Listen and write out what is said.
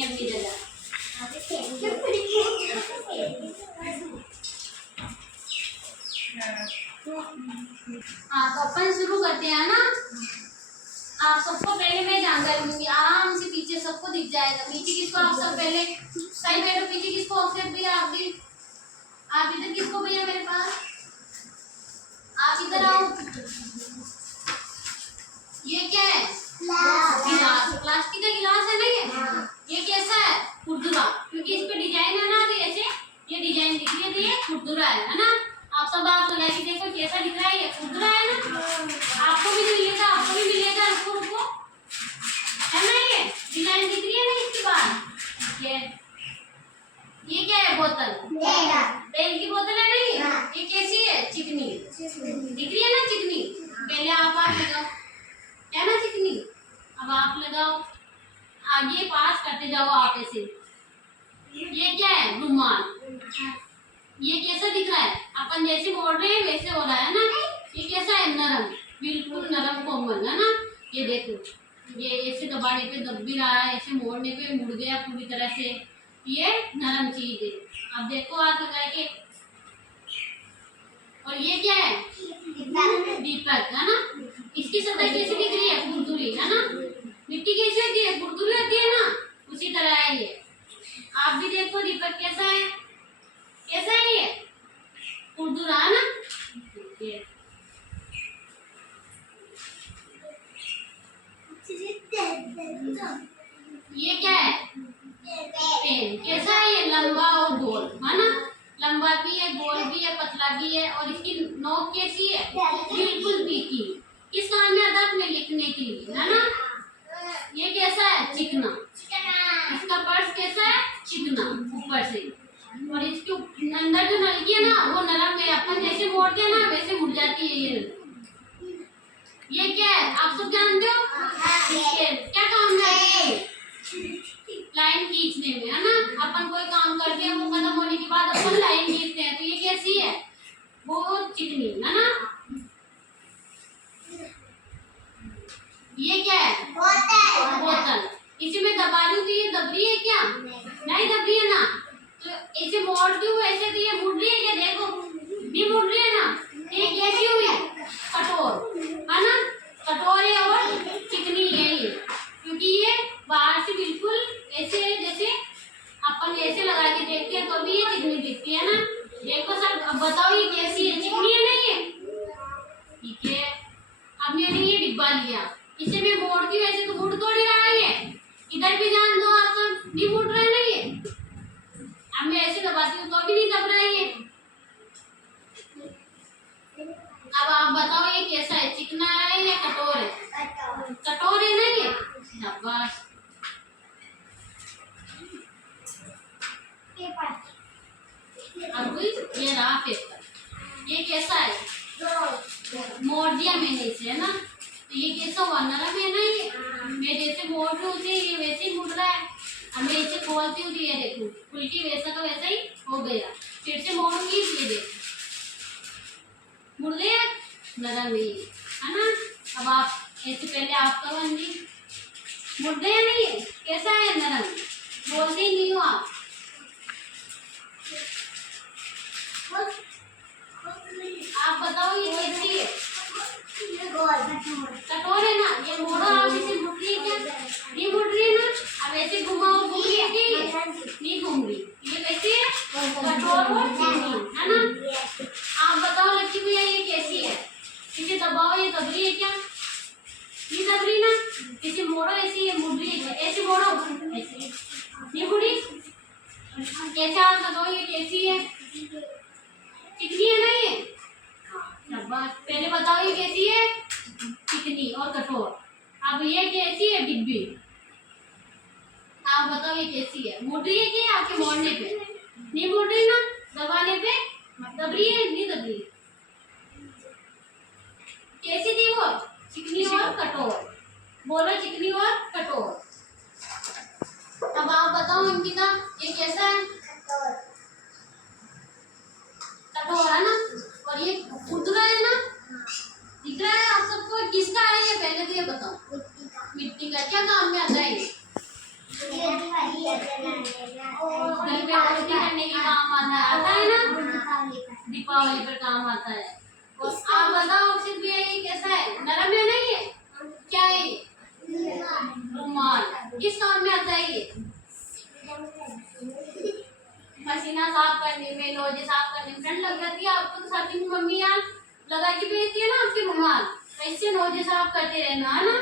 अपनी अपनी जगह। हाँ तो अपन शुरू करते हैं ना। आप सबको पहले मैं जानकारी दूंगी, आराम से पीछे सबको दिख जाएगा। पीछे किसको आप सब पहले सही बैठो, पीछे किसको अक्षर भैया आप भी, आप इधर किसको भैया मेरे पास, आप इधर आओ। ये क्या है? गिलास, प्लास्टिक का गिलास है ना ये कैसा है? खुरदुरा, क्योंकि इस पे डिजाइन है ना, तो ऐसे ये डिजाइन दिख रही है, तो ये खुरदुरा है ना। आप सब आप लगा के देखो कैसा दिख रहा है, ये खुरदुरा है ना। आपको भी मिलेगा, आपको भी मिलेगा, रुको है ना। ये डिजाइन दिख रही है ना इसके बाद। ये क्या है? बोतल, तेल की बोतल है ना। ये कैसी है? चिकनी दिख रही है ना, चिकनी। पहले आप लगाओ, है ना चिकनी। अब आप लगाओ, आगे पास करते जाओ आप ऐसे। ये क्या है? रुमाल। ये कैसा दिख रहा है? अपन जैसे मोड़ रहे हैं वैसे हो रहा है ना। ये कैसा है? नरम, बिल्कुल नरम कोमल है ना। ये देखो, ये ऐसे दबाने पे दब भी रहा है, ऐसे मोड़ने पे मुड़ गया पूरी तरह से। ये नरम चीज है। अब देखो हाथ लगा के। और ये क्या है? दीपक है ना। इसकी सतह कैसी दिख रही है? खुरदुरी है ना। मिट्टी कैसी होती है? खुरदुरी होती है ना, उसी तरह है ये। आप भी देखो दीपक कैसा है, कैसा है? ये खुरदुरा है ना। ये क्या है? पेन। कैसा है ये? लंबा और गोल है ना। लंबा भी है, गोल भी है, पतला भी है। और इसकी नोक कैसी है? बिल्कुल तीखी। किस काम में आता है? अपने लिखने के लिए है ना। ये कैसा है? चिकना। इसका पर्स कैसा है? चिकना ऊपर से। और इसके अंदर जो नलकी है ना वो नरम है, अपन जैसे मोड़ते हैं ना वैसे मुड़ जाती है ये क्या है? आप सब जानते हो क्या काम है? लाइन खींचने में है ना। अपन कोई काम करते हैं, वो खत्म होने के बाद अपन लाइन खींचते हैं, तो ये कैसी है? वो चिकनी है ना। ये क्या है? बोतल। इसी में दबा लूं तो ये दब रही है क्या? नहीं दब रही है ना। तो ऐसे मोड़ दूं ऐसे, तो ये मुड़ रही है क्या? देखो नहीं मुड़ रही है ना। ये कैसी हुई? कठोर है ना। कठोर है और चिकनी है ये, क्योंकि ये बाहर से बिल्कुल ऐसे जैसे अपन ऐसे लगा के देखते हैं तो भी ये चिकनी दिखती है ना। देखो सर, अब बताओ ये कैसी है? चिकनी है ना ये। ठीक है, अब मैंने ये डिब्बा लिया, इसे मैं मोड़ती हूँ ऐसे तो मुड़ थोड़ी रहा है ये। इधर भी जान दो आप सब, नहीं मुड़ रहा है ना ये। अब मैं ऐसे दबाती हूँ तो भी नहीं दब रहा है ये। अब आप बताओ ये कैसा है? चिकना है या कठोर है? कठोर है ना ये। शाबाश। अब ये रहा पेपर, ये कैसा है? मोड़ दिया मैंने इसे है ना, तो ये कैसा हुआ? नरम है ना ये। मैं जैसे मोड़ रही हूँ ये वैसे ही मुड़ रहा है। अब मैं इसे खोलती हूँ तो ये देखो उल्टी वैसा का वैसा ही हो गया। फिर से मोड़ूंगी, ये देखो मुड़ गया, नरम है ना। अब आप ऐसे पहले आप करोगी, मुड़ गया नहीं है, कैसा है? नरम। बोलते ही नहीं हो आप। आप बताओ ये कैसी है? कठोर है ना। ये मोड़ो आप, इसे मुड़ रही है क्या? नहीं मुड़ रही है ना। अब ऐसे घुमाओ, घूम रही है क्या? नहीं घूम रही। ये कैसी है? कठोर और चिकनी है ना। आप बताओ लक्ष्मी भैया ये कैसी है? इसे दबाओ, ये दब रही है क्या? नहीं दब रही ना। इसे मोड़ो, ऐसे ये मुड़ रही है, ऐसे मोड़ो, ऐसे नहीं मुड़ी। कैसे आप बताओ ये कैसी है? चिकनी है ना ये। शाबाश। पहले बताओ ये कैसी है? चिकनी और कठोर। अब ये कैसी है? डिब्बी। आप बताओ ये कैसी है? मुड़ रही है क्या? आपके मोड़ने पे नहीं मुड़ रही ना, दबाने पे दब रही है, नहीं दब रही। कैसी थी वो? चिकनी और कठोर। बोलो चिकनी और कठोर। अब आप बताओ अंकिता ये कैसा है? कठोर है ना। और ये खुरदुरा है ना। दिख रहा है आप सबको? किसका है ये? पहले तो ये बताओ। मिट्टी का। क्या काम में आता है ये? आता है। और आप बताओ अक्षित भैया ये कैसा है, नरम है ना ये, क्या है ये, रुमाल। किस काम में आता है ये, पसीना साफ करने में, नोजे साफ करने में। ठंड लग जाती है आपको तो सर्दी में मम्मी यहाँ लगा के भेजती है ना आपकी रुमाल, तो इससे नोजे साफ करते रहना है ना।